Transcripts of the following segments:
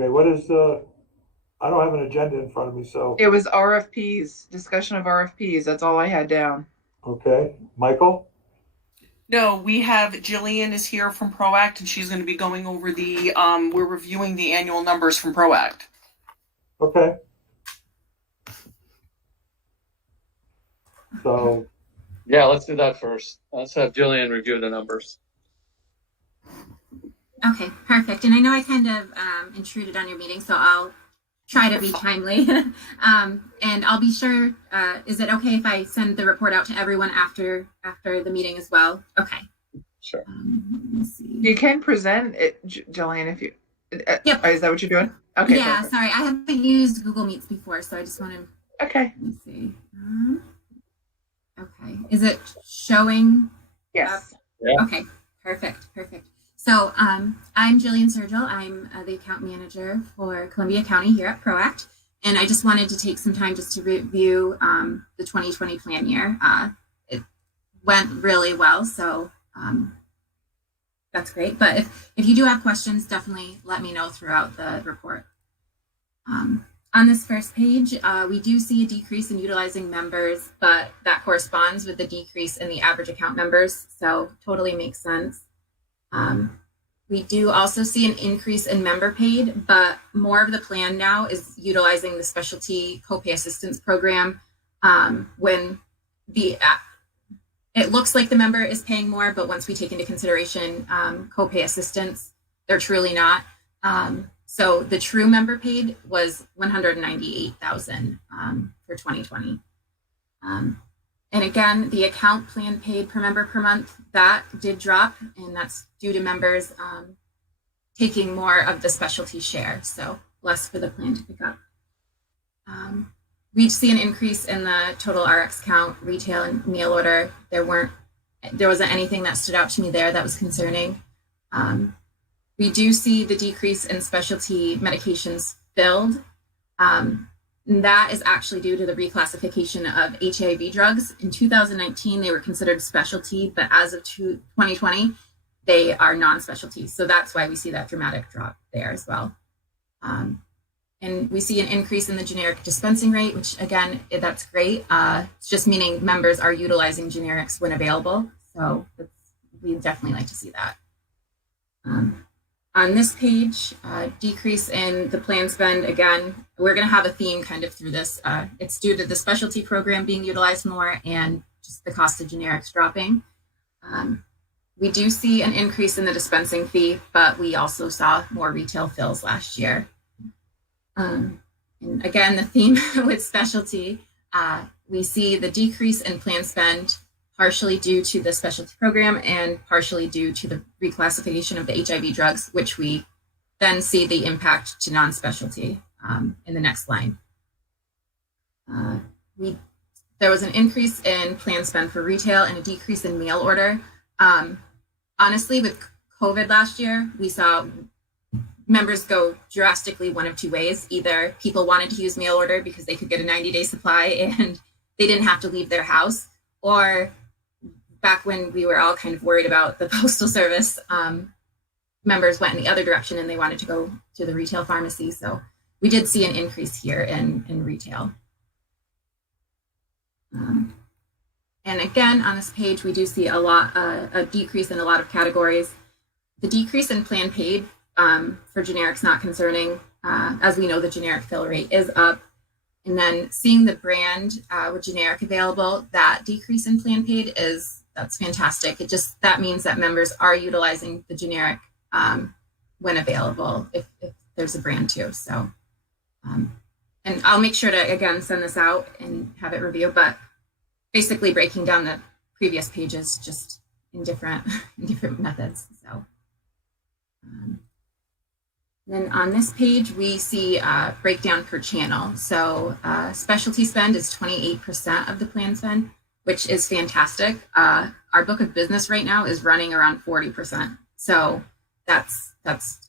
Okay, what is the, I don't have an agenda in front of me, so, It was RFPs, discussion of RFPs. That's all I had down. okay. Michael? No, we have Jillian is here from ProAct, and she's going to be going over we're reviewing the annual numbers from ProAct. Okay. So, Yeah, let's do that first. Let's have Jillian review the numbers. Okay, perfect. And I know I kind of intruded on your meeting, so I'll try to be timely. And I'll be sure, is it okay if I send the report out to everyone after the meeting as well? Okay. Sure. Let me see. You can present it, Jillian, if you. Yep. Is that what you're doing? Okay. Yeah, perfect. sorry. I haven't used Google Meets before, so I just want to. Okay. Let me see. Okay. Is it showing? Yes. Yeah. Okay. Perfect. So I'm Jillian Sergil. I'm the account manager for Columbia County here at ProAct. And I just wanted to take some time just to review the 2020 plan year. It went really well, so that's great. But if you do have questions, definitely let me know throughout the report. On this first page, we do see a decrease in utilizing members, but that corresponds with the decrease in the average account members, so totally makes sense. We do also see an increase in member paid, but more of the plan now is utilizing the specialty copay assistance program when it looks like the member is paying more, but once we take into consideration copay assistance, they're truly not. So the true member paid was $198,000 for 2020. And again, the account plan paid per member per month, that did drop, and that's due to members taking more of the specialty share, so less for the plan to pick up. We see an increase in the total RX count, retail and mail order. There wasn't anything that stood out to me there that was concerning. We do see the decrease in specialty medications filled. That is actually due to the reclassification of HIV drugs. In 2019, they were considered specialty, but as of 2020, they are non-specialty. So that's why we see that dramatic drop there as well. And we see an increase in the generic dispensing rate, which again, that's great. It's just meaning members are utilizing generics when available. So we definitely like to see that. On this page, decrease in the plan spend, again, we're going to have a theme kind of through this. It's due to the specialty program being utilized more and just the cost of generics dropping. We do see an increase in the dispensing fee, but we also saw more retail fills last year. And again, the theme with specialty, we see the decrease in plan spend partially due to the specialty program and partially due to the reclassification of the HIV drugs, which we then see the impact to non-specialty in the next line. There was an increase in plan spend for retail and a decrease in mail order. Honestly, with COVID last year, we saw members go drastically one of two ways. Either people wanted to use mail order because they could get a 90-day supply and they didn't have to leave their house, or back when we were all kind of worried about the postal service, members went in the other direction and they wanted to go to the retail pharmacy. So we did see an increase here in retail. And again, on this page, we do see a decrease in a lot of categories. The decrease in plan paid for generics, not concerning. As we know, the generic fill rate is up. And then seeing the brand with generic available, that decrease in plan paid that's fantastic. That means that members are utilizing the generic when available, if there's a brand too. So, and I'll make sure to, again, send this out and have it reviewed, but basically breaking down the previous pages just in different methods. So, then on this page, we see breakdown per channel. So specialty spend is 28% of the plan spend, which is fantastic. Our book of business right now is running around 40%. So that's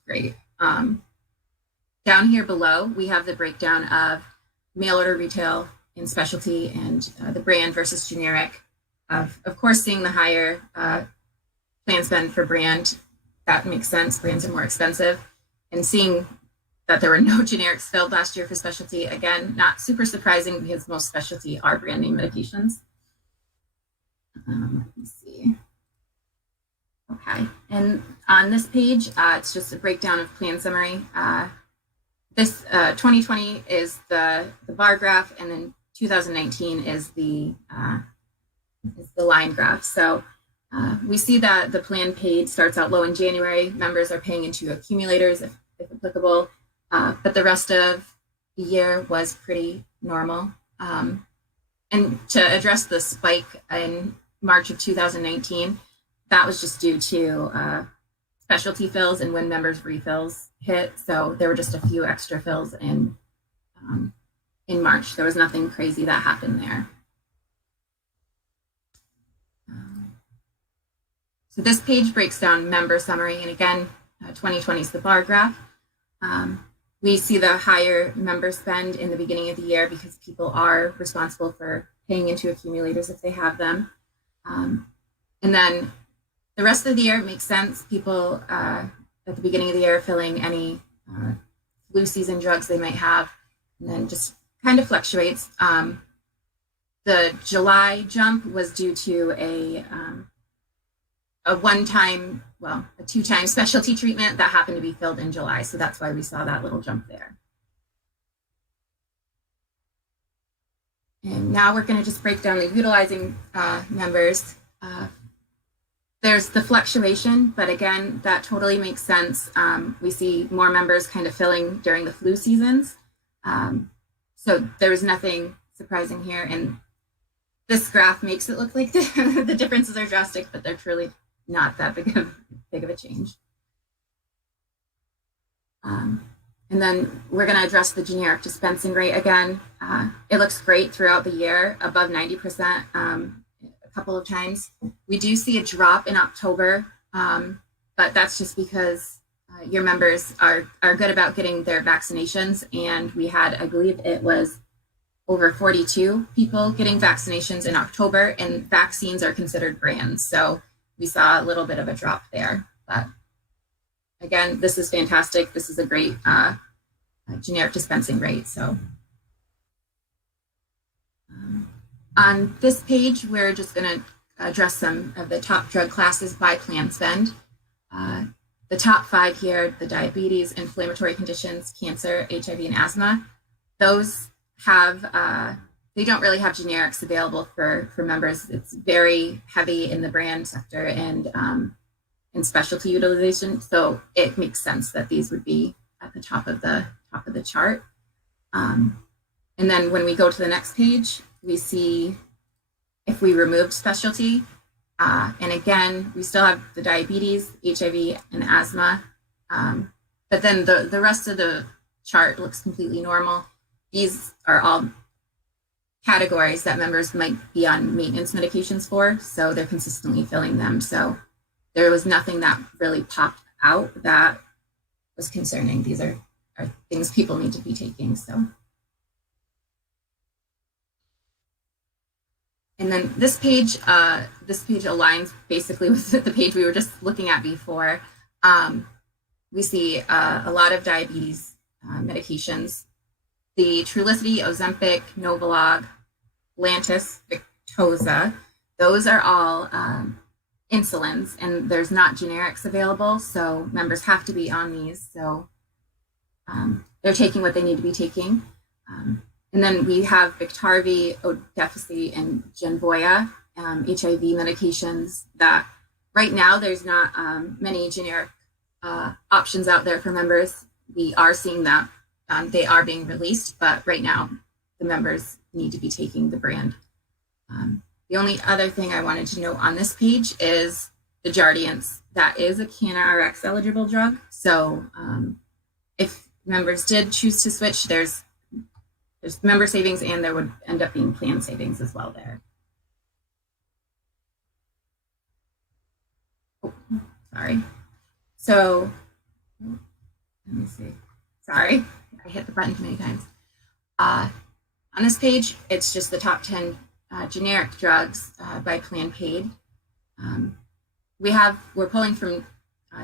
great. Down here below, we have the breakdown of mail order, retail, and specialty, and the brand versus generic. Of course, seeing the higher plan spend for brand, that makes sense. Brands are more expensive. And seeing that there were no generics filled last year for specialty. Again, not super surprising because most specialty are brand name medications. Let me see. Okay, and on this page, it's just a breakdown of plan summary. This 2020 is the bar graph, and then 2019 is the line graph. So we see that the plan paid starts out low in January. Members are paying into accumulators if applicable, but the rest of the year was pretty normal. And to address the spike in March of 2019, that was just due to specialty fills and when members' refills hit. So there were just a few extra fills in March. There was nothing crazy that happened there. So this page breaks down member summary, and again, 2020 is the bar graph. We see the higher member spend in the beginning of the year because people are responsible for paying into accumulators if they have them. And then the rest of the year, it makes sense. People at the beginning of the year filling any flu season drugs they might have, and then just kind of fluctuates. The July jump was due to a one-time, well, a two-time specialty treatment that happened to be filled in July. So that's why we saw that little jump there. And now we're going to just break down the utilizing members. There's the fluctuation, but again, that totally makes sense. We see more members kind of filling during the flu seasons. So there was nothing surprising here. And this graph makes it look like the differences are drastic, but they're truly not that big of a change. And then we're going to address the generic dispensing rate again. It looks great throughout the year, above 90% a couple of times. We do see a drop in October, but that's just because your members are good about getting their vaccinations. And we had, I believe it was over 42 people getting vaccinations in October, and vaccines are considered brands. So we saw a little bit of a drop there, but again, this is fantastic. This is a great generic dispensing rate. So on this page, we're just going to address some of the top drug classes by plan spend. The top 5 here, the diabetes, inflammatory conditions, cancer, HIV, and asthma, those have, they don't really have generics available for members. It's very heavy in the brand sector and in specialty utilization. So it makes sense that these would be at the top of the chart. And then when we go to the next page, we see if we removed specialty, and again, we still have the diabetes, HIV, and asthma. But then the rest of the chart looks completely normal. These are all categories that members might be on maintenance medications for, so they're consistently filling them. So there was nothing that really popped out that was concerning. These are things people need to be taking. So, and then this page aligns basically with the page we were just looking at before. We see a lot of diabetes medications. The Trulicity, Ozempic, Novolog, Lantus, Victoza, those are all insulins, and there's not generics available, so members have to be on these. So they're taking what they need to be taking. And then we have Biktarvy, Odefsey, and Genvoya, HIV medications that right now there's not many generic options out there for members. We are seeing that they are being released, but right now the members need to be taking the brand. The only other thing I wanted to note on this page is the Jardiance. That is a CannaRx eligible drug. So if members did choose to switch, there's member savings, and there would end up being plan savings as well there. Oh, sorry. So let me see. Sorry, I hit the button too many times. On this page, it's just the top 10 generic drugs by plan paid. We're pulling from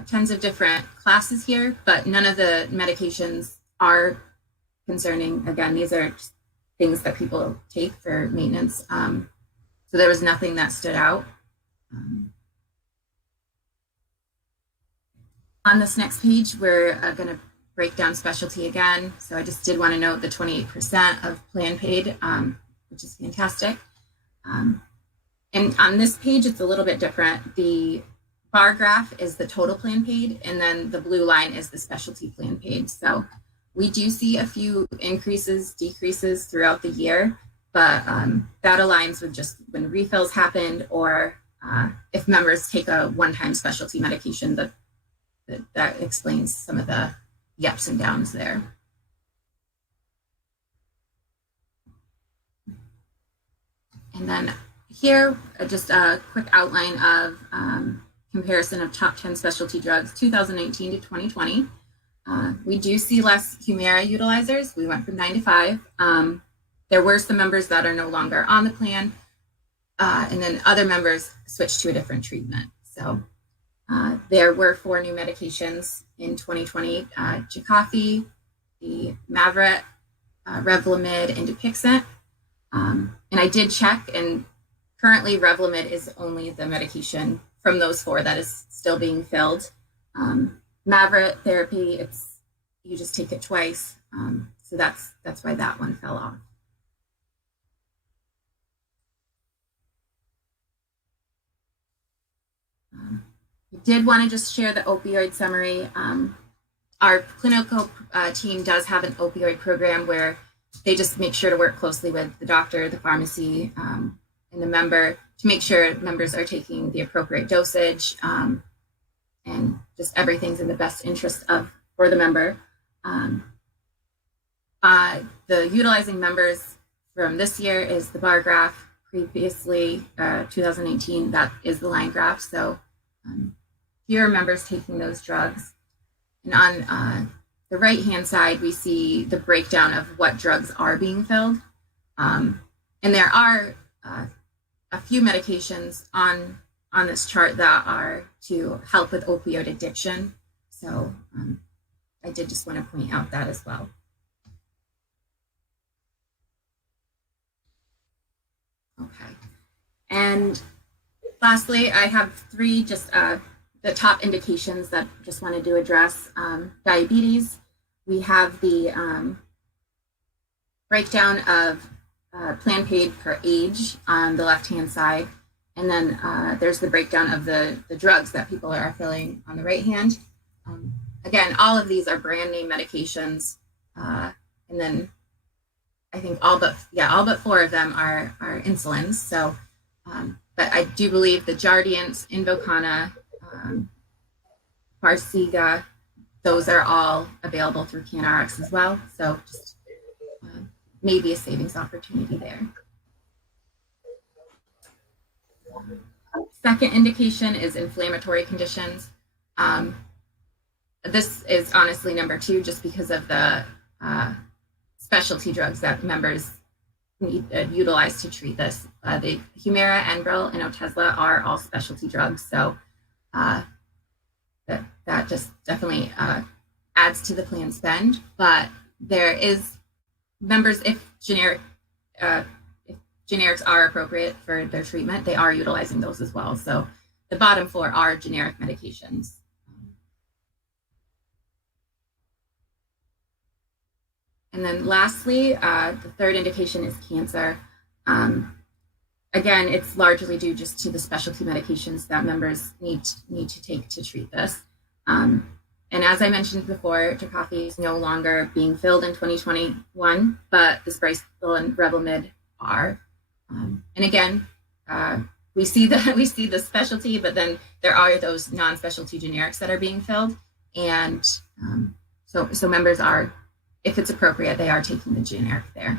tons of different classes here, but none of the medications are concerning. Again, these are things that people take for maintenance. So there was nothing that stood out. On this next page, we're going to break down specialty again. So I just did want to note the 28% of plan paid, which is fantastic. And on this page, it's a little bit different. The bar graph is the total plan paid, and then the blue line is the specialty plan paid. So we do see a few increases, decreases throughout the year, but that aligns with just when refills happened, or if members take a one-time specialty medication, that explains some of the ups and downs there. And then here, just a quick outline of comparison of top 10 specialty drugs, 2019 to 2020. We do see less Humira utilizers. We went from 9 to 5. There were some members that are no longer on the plan, and then other members switched to a different treatment. So there were 4 new medications in 2020, Jakafi, the Mavorite, Revlimid, and Dupixent. And I did check, and currently Revlimid is only the medication from those 4 that is still being filled. Mavorite therapy, you just take it twice. So that's why that one fell off. I did want to just share the opioid summary. Our clinical team does have an opioid program where they just make sure to work closely with the doctor, the pharmacy, and the member to make sure members are taking the appropriate dosage, and just everything's in the best interest for the member. The utilizing members from this year is the bar graph. Previously, 2019, that is the line graph. So fewer members taking those drugs. And on the right-hand side, we see the breakdown of what drugs are being filled. And there are a few medications on this chart that are to help with opioid addiction. So I did just want to point out that as well. Okay. And lastly, I have 3 just the top indications that I just wanted to address. Diabetes, we have the breakdown of plan paid per age on the left-hand side. And then there's the breakdown of the drugs that people are filling on the right hand. Again, all of these are brand name medications. And then I think all but 4 of them are insulins. So, but I do believe the Jardiance, Invokana, Farxiga, those are all available through CanRx as well. So just maybe a savings opportunity there. Second indication is inflammatory conditions. This is honestly number 2, just because of the specialty drugs that members need utilize to treat this. The Humira, Enbrel, and Otezla are all specialty drugs. So that just definitely adds to the plan spend. But there is members, if generics are appropriate for their treatment, they are utilizing those as well. So the bottom 4 are generic medications. And then lastly, the third indication is cancer. Again, it's largely due just to the specialty medications that members need to take to treat this. And as I mentioned before, Jakafi is no longer being filled in 2021, but the Sprycel and Revlimid are. And again, we see the specialty, but then there are those non-specialty generics that are being filled, and so members are, if it's appropriate, they are taking the generic there.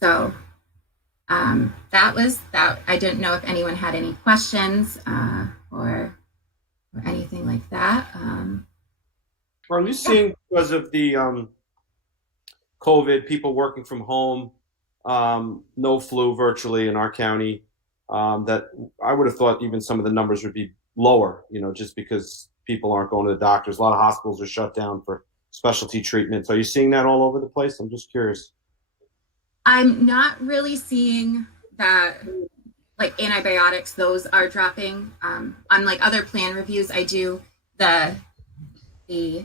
So that was that. I didn't know if anyone had any questions or anything like that. Are you seeing, because of the COVID, people working from home, no flu virtually in our county, that I would have thought even some of the numbers would be lower, just because people aren't going to the doctors. A lot of hospitals are shut down for specialty treatments. Are you seeing that all over the place? I'm just curious. I'm not really seeing that, like antibiotics, those are dropping. Unlike other plan reviews, I do the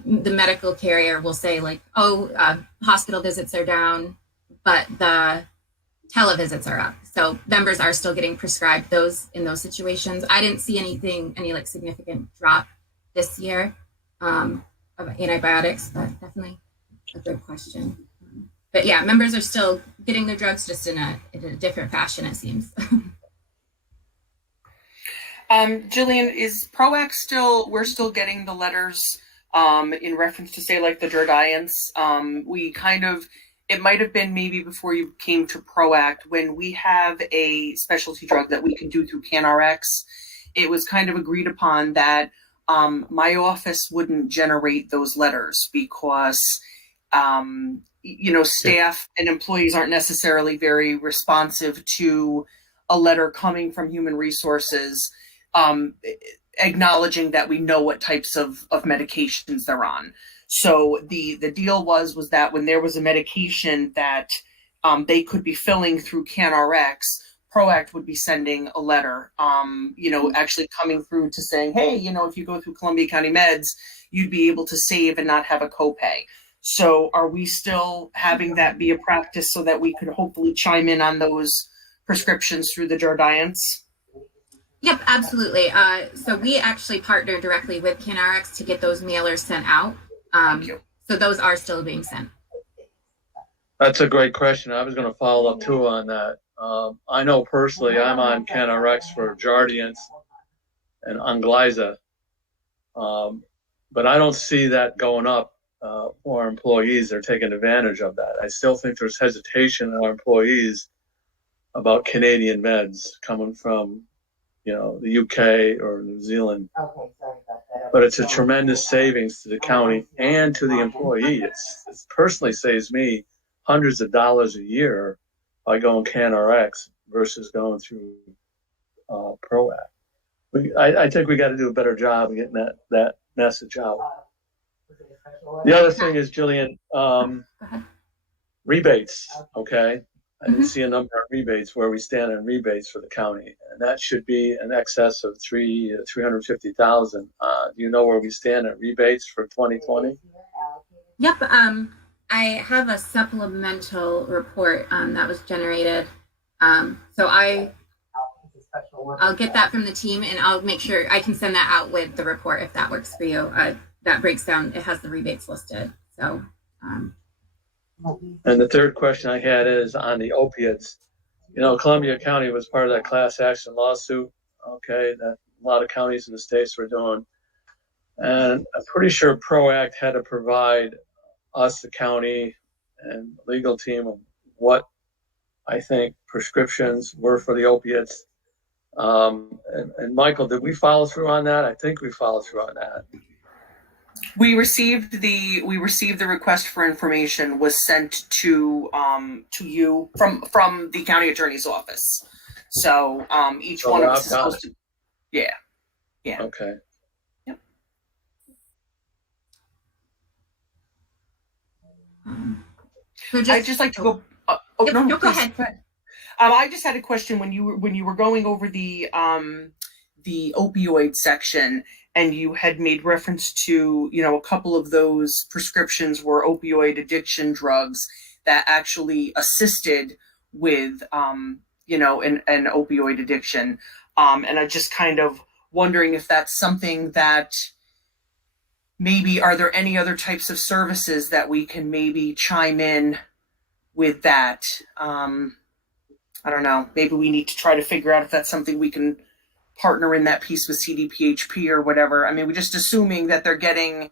medical carrier will say like, oh, hospital visits are down, but the televisits are up. So members are still getting prescribed those in those situations. I didn't see any like significant drop this year of antibiotics, but definitely a good question. But yeah, members are still getting their drugs, just in a different fashion, it seems. Jillian, is PROACT still, we're still getting the letters in reference to, say, like the Jardiance? We kind of, it might have been maybe before you came to PROACT, when we have a specialty drug that we can do through CanRx, it was kind of agreed upon that my office wouldn't generate those letters because staff and employees aren't necessarily very responsive to a letter coming from human resources acknowledging that we know what types of medications they're on. So the deal was that when there was a medication that they could be filling through CanRx, PROACT would be sending a letter, actually coming through to saying, hey, if you go through Columbia County Meds, you'd be able to save and not have a copay. So are we still having that be a practice so that we could hopefully chime in on those prescriptions through the Jardiance? Yep, absolutely. So we actually partner directly with CanRx to get those mailers sent out. Thank you. So those are still being sent. That's a great question. I was going to follow up too on that. I know personally I'm on CanRx for Jardiance and Onglyza, but I don't see that going up for our employees. They're taking advantage of that. I still think there's hesitation in our employees about Canadian meds coming from, the UK or New Zealand. Okay, sorry about that. But it's a tremendous savings to the county and to the employee. It personally saves me hundreds of dollars a year by going CanRx versus going through PROACT. I think we got to do a better job of getting that message out. The other thing is, Jillian, rebates, okay? I didn't see a number of rebates where we stand on rebates for the county, and that should be in excess of $350,000. Do you know where we stand on rebates for 2020? Yep. I have a supplemental report that was generated. So I'll get that from the team, and I'll make sure I can send that out with the report if that works for you. That breaks down. It has the rebates listed. So. And the third question I had is on the opiates. Columbia County was part of that class action lawsuit, okay, that a lot of counties in the states were doing. And I'm pretty sure PROACT had to provide us, the county, and legal team of what I think prescriptions were for the opiates. And Michael, did we follow through on that? I think we followed through on that. We received the request for information was sent to you from the county attorney's office. So each one of us is supposed to. Yeah. Okay. Yep. I'd just like to go. No, go ahead. I just had a question when you were going over the opioid section, and you had made reference to, a couple of those prescriptions were opioid addiction drugs that actually assisted with, an opioid addiction. And I just kind of wondering if that's something that maybe, are there any other types of services that we can maybe chime in with that? I don't know. Maybe we need to try to figure out if that's something we can partner in that piece with CDPHP or whatever. I mean, we're just assuming that they're getting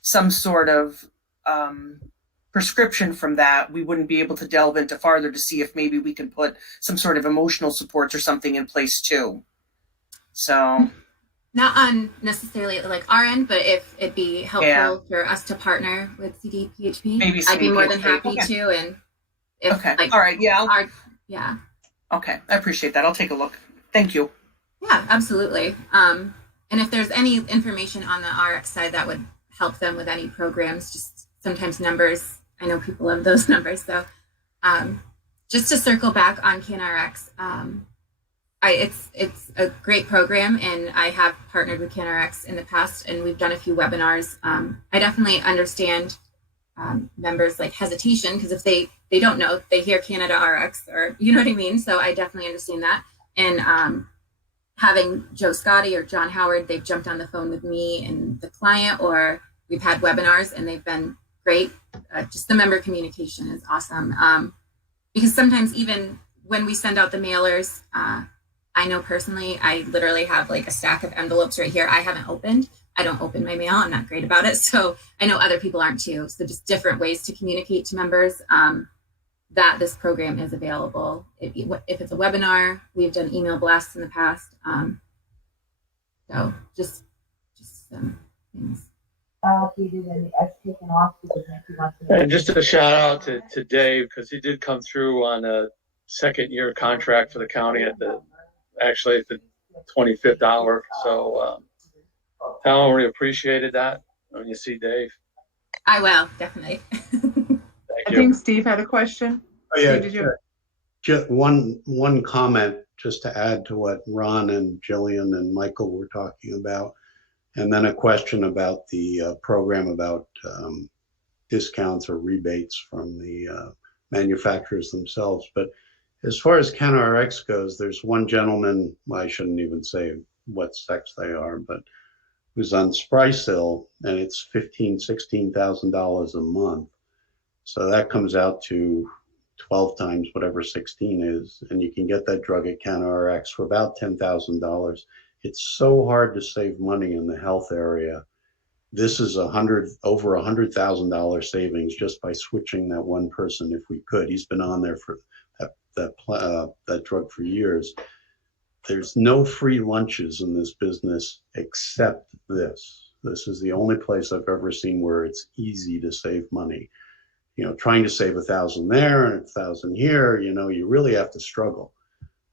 some sort of prescription from that. We wouldn't be able to delve into farther to see if maybe we can put some sort of emotional supports or something in place too. So not on necessarily like our end, but if it'd be helpful for us to partner with CDPHP, maybe I'd be more than CDPHP. happy to. And if, all right, yeah. Okay, I appreciate that. I'll take a look. Thank you. Yeah, absolutely. And if there's any information on the RX side that would help them with any programs, just sometimes numbers, I know people love those numbers. So just to circle back on CanRx, it's a great program, and I have partnered with CanRx in the past, and we've done a few webinars. I definitely understand members like hesitation, because if they don't know, they hear Canada RX, or you know what I mean. So I definitely understand that. And having Joe Scotty or John Howard, they've jumped on the phone with me and the client, or we've had webinars, and they've been great. Just the member communication is awesome. Because sometimes even when we send out the mailers, I know personally, I literally have like a stack of envelopes right here I haven't opened. I don't open my mail. I'm not great about it. So I know other people aren't too. So just different ways to communicate to members that this program is available. If it's a webinar, we've done email blasts in the past. So just some things. Allocated and I've taken off because Nancy wants to. And just a shout out to Dave, because he did come through on a second year contract for the county at the 25th hour. So Helen, we appreciated that when you see Dave. I will, definitely. Thank I you. think Steve had a question. Oh, yeah, Steve, did you? just one comment just to add to what Ron and Jillian and Michael were talking about, and then a question about the program about discounts or rebates from the manufacturers themselves. But as far as CanRx goes, there's one gentleman, well, I shouldn't even say what sex they are, but who's on Sprycil, and it's $16,000 a month. So that comes out to 12 times whatever 16 is, and you can get that drug at CanRx for about $10,000. It's so hard to save money in the health area. This is over $100,000 savings just by switching that one person if we could. He's been on there for that drug for years. There's no free lunches in this business except this. This is the only place I've ever seen where it's easy to save money. You know, trying to save 1,000 there and 1,000 here, you know, you really have to struggle.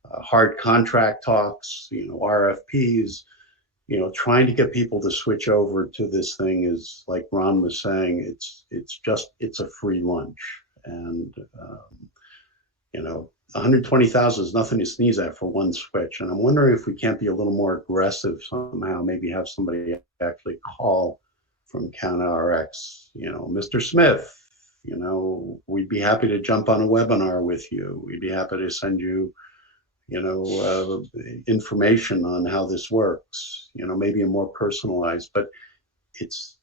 Hard contract talks, you know, RFPs, you know, trying to get people to switch over to this thing is, like Ron was saying, it's a free lunch. And, you know, 120,000 is nothing to sneeze at for one switch. And I'm wondering if we can't be a little more aggressive somehow, maybe have somebody actually call from CanRx, you know, Mr. Smith, you know, we'd be happy to jump on a webinar with you. We'd be happy to send you, you know, information on how this works, you know, maybe a more personalized, but it's,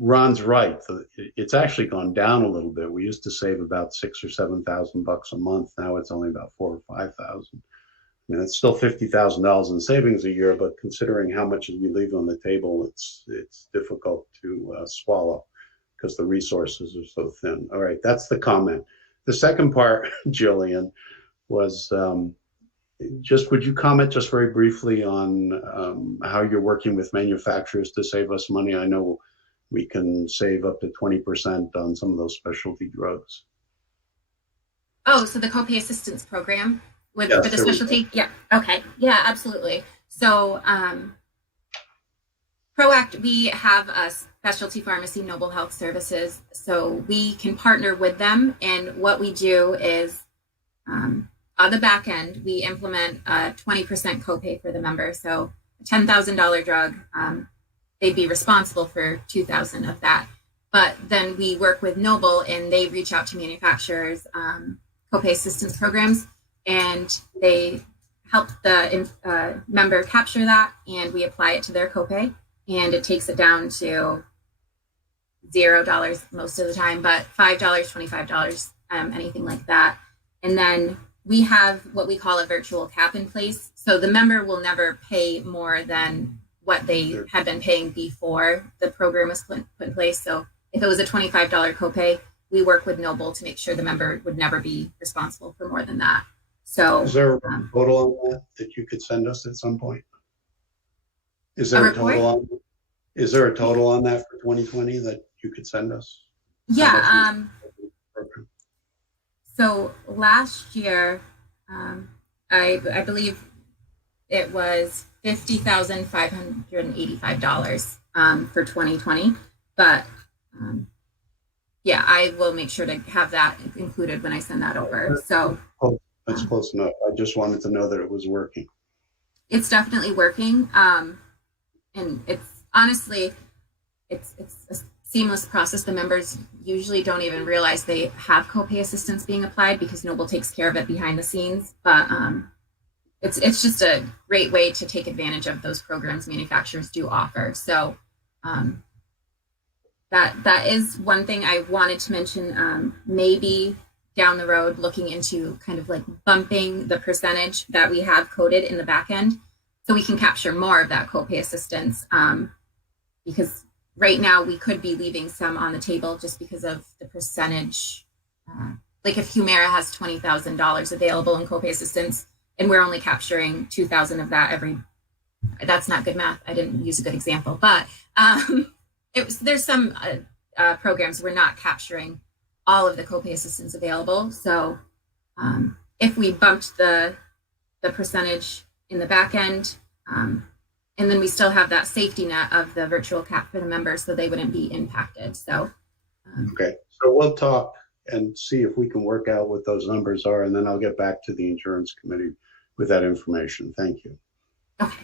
Ron's right. It's actually gone down a little bit. We used to save about $6,000 or $7,000 a month. Now it's only about $4,000 or $5,000. I mean, it's still $50,000 in savings a year, but considering how much we leave on the table, it's difficult to swallow because the resources are so thin. All right, that's the comment. The second part, Jillian, was just would you comment just very briefly on how you're working with manufacturers to save us money? I know we can save up to 20% on some of those specialty drugs. Oh, so the copay assistance program for the Yes, specialty? Yeah. Okay. Yeah, absolutely. So ProAct, we have a specialty pharmacy, Noble Health Services. So we can partner with them. And what we do is on the back end, we implement a 20% copay for the member. So a $10,000 drug, they'd be responsible for $2,000 of that. But then we work with Noble, and they reach out to manufacturers, copay assistance programs, and they help the member capture that, and we apply it to their copay, and it takes it down to $0 most of the time, but $5, $25, anything like that. And then we have what we call a virtual cap in place. So the member will never pay more than what they had been paying before the program was put in place. So if it was a $25 copay, we work with Noble to make sure the member would never be responsible for more than that. So is there a total on that you could send us at some point? Is there a total on that for 2020 that you could send us? Yeah. So last year, I believe it was $50,585 for 2020. But yeah, I will make sure to have that included when I send that over. So That's close enough. I just wanted to know that it was working. it's definitely working. And it's honestly, it's a seamless process. The members usually don't even realize they have copay assistance being applied because Noble takes care of it behind the scenes. But it's just a great way to take advantage of those programs manufacturers do offer. So that is one thing I wanted to mention. Maybe down the road, looking into kind of like bumping the percentage that we have coded in the back end, so we can capture more of that copay assistance. Because right now we could be leaving some on the table just because of the percentage. Like if Humira has $20,000 available in copay assistance, and we're only capturing 2,000 of that that's not good math. I didn't use a good example, but there's some programs we're not capturing all of the copay assistance available. So if we bumped the percentage in the back end, and then we still have that safety net of the virtual cap for the members, so they wouldn't be impacted. So Okay, so we'll talk and see if we can work out what those numbers are, and then I'll get back to the insurance committee with that information. Thank you. okay,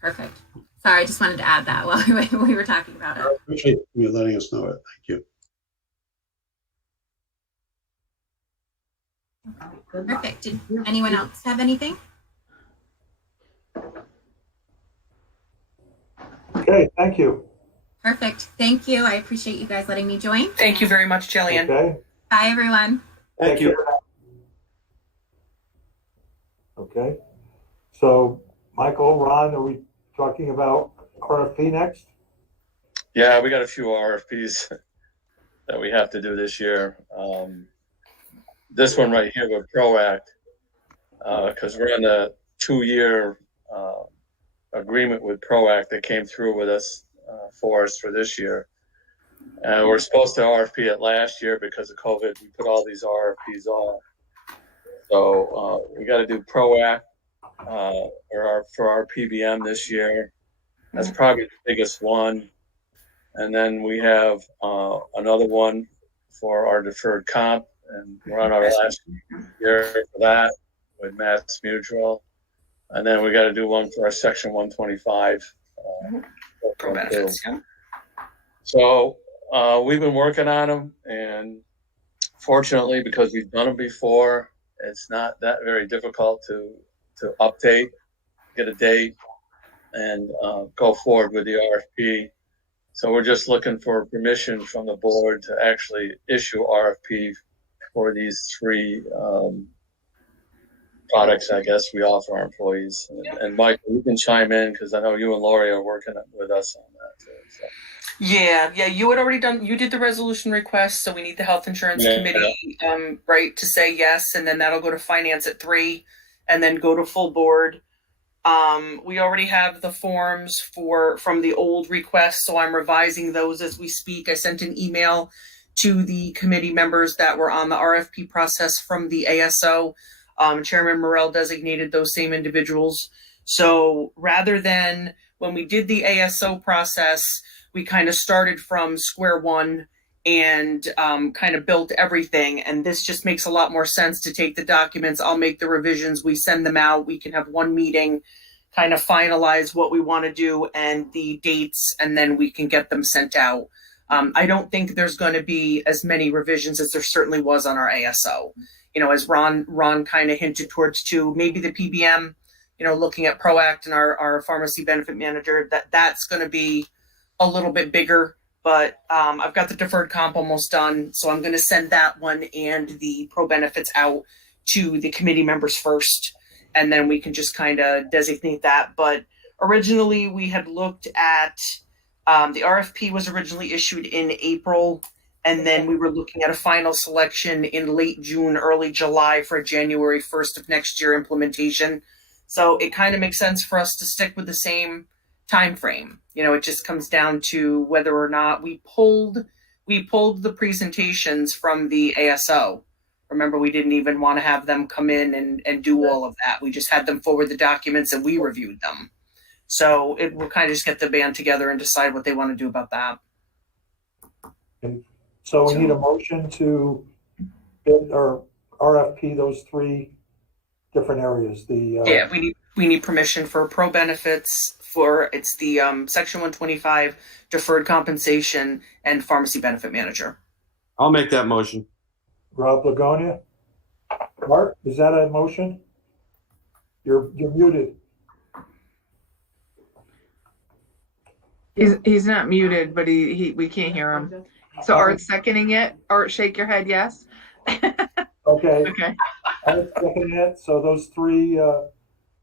perfect. Sorry, I just wanted to add that while we were talking about it. I appreciate you letting us know it. Thank you. Perfect. Did anyone else have anything? Okay, thank you. Perfect. Thank you. I appreciate you guys letting me join. Thank you very much, Jillian. Okay. Bye, everyone. Thank you. Okay. So, Michael, Ron, are we talking about RFP next? Yeah, we got a few RFPs that we have to do this year. This one right here with ProAct, because we're in a 2-year agreement with ProAct that came through with us for us for this year. And we're supposed to RFP it last year because of COVID. We put all these RFPs off. So we got to do ProAct for our PBM this year. That's probably the biggest one. And then we have another one for our deferred comp, and we're on our last year for that with Mass Mutual. And then we got to do one for our Section 125 Pro benefits, yeah. So we've been working on them, and fortunately, because we've done them before, it's not that very difficult to update, get a date, and go forward with the RFP. So we're just looking for permission from the board to actually issue RFP for these 3 products, I guess, we offer our employees. And Mike, you can chime in because I know you and Lori are working with us on that too. So. Yeah, you had already you did the resolution request, so we need the health insurance committee, right, to say yes, and then that'll go to finance at 3, and then go to full board. We already have the forms from the old request, so I'm revising those as we speak. I sent an email to the committee members that were on the RFP process from the ASO. Chairman Morrell designated those same individuals. So rather than when we did the ASO process, we kind of started from square one and kind of built everything. And this just makes a lot more sense to take the documents. I'll make the revisions. We send them out. We can have one meeting, kind of finalize what we want to do and the dates, and then we can get them sent out. I don't think there's going to be as many revisions as there certainly was on our ASO. You know, as Ron kind of hinted towards too, maybe the PBM, you know, looking at ProAct and our pharmacy benefit manager, that's going to be a little bit bigger. But I've got the deferred comp almost done, so I'm going to send that one and the pro benefits out to the committee members first, and then we can just kind of designate that. But originally we had looked at the RFP was originally issued in April, and then we were looking at a final selection in late June, early July for January 1st of next year implementation. So it kind of makes sense for us to stick with the same time frame. You know, it just comes down to whether or not we pulled the presentations from the ASO, Remember, we didn't even want to have them come in and do all of that. We just had them forward the documents and we reviewed them. So we'll kind of just get the band together and decide what they want to do about that. So we need a motion to bid or RFP those three different areas. Yeah, we need permission for pro benefits for it's the Section 125 deferred compensation and pharmacy benefit manager. I'll make that motion. Rob Lagonia. Art, is that a motion? You're muted. He's not muted, but we can't hear him. So Art's seconding it. Art, shake your head, yes. Okay. Okay. Art's seconding it. So those three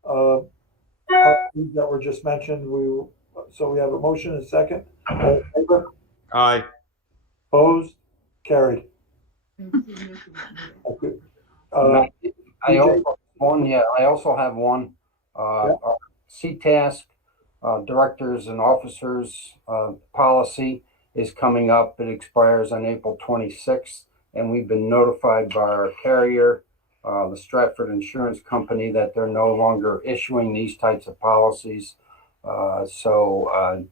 RFPs that were just mentioned, so we have a motion and a second. All in favor? Aye. Opposed? Carried. Okay. I also have one. Our CTASC directors and officers policy is coming up. It expires on April 26th, and we've been notified by our carrier, the Stratford Insurance Company, that they're no longer issuing these types of policies. I'm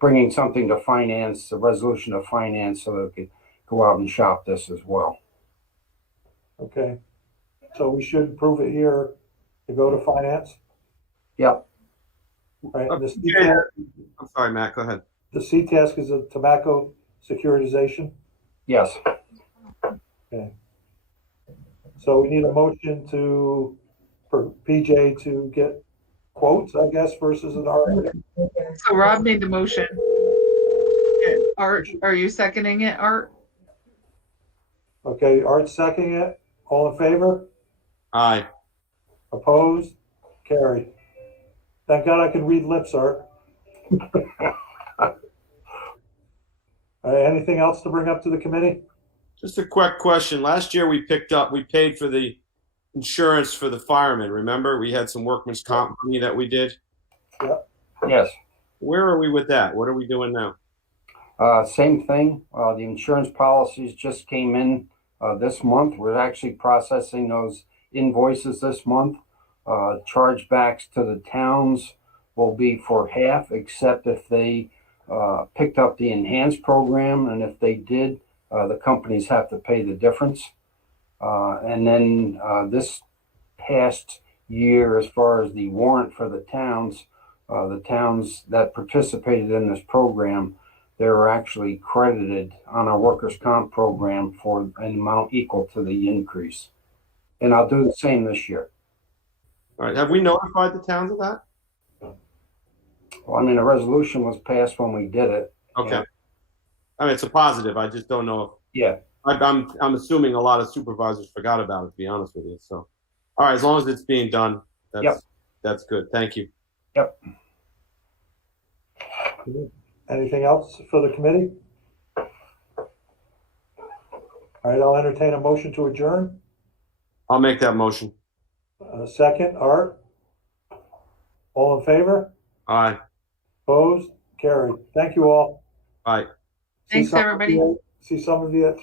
bringing something to finance, a resolution to finance, so that we could go out and shop this as well. Okay. So we should approve it here to go to finance. Yep. Right. The I'm sorry, Matt, go ahead. The CTASC is a tobacco securitization. Yes. Okay. So we need a motion for PJ to get quotes, I guess, versus an RFP. So Rob made the motion. Art, are you seconding it, Art? Okay, Art seconding it. All in favor? Aye. Opposed? Carried. Thank God I can read lips, Art. Anything else to bring up to the committee? Just a quick question. Last year we paid for the insurance for the firemen. Remember, we had some workman's comp money that we did. Yes. Where are we with that? What are we doing now? Same thing. The insurance policies just came in this month. We're actually processing those invoices this month. Chargebacks to the towns will be for half, except if they picked up the enhanced program, and if they did, the companies have to pay the difference. And then this past year, as far as the warrant for the towns that participated in this program, they were actually credited on our workers' comp program for an amount equal to the increase. And I'll do the same this year. All right. Have we notified the towns of that? Well, I mean, a resolution was passed when we did it. Okay. Yeah. I mean, it's a positive. I just don't know if. Yeah. I'm assuming a lot of supervisors forgot about it, to be honest with you. So, all right, as long as it's being done, that's good. Thank you. Yep. Anything else for the committee? All right, I'll entertain a motion to adjourn. I'll make that motion. Second, Art. All in favor? Aye. Opposed? Carried. Thank you all. Aye. Thanks, everybody. See some of you at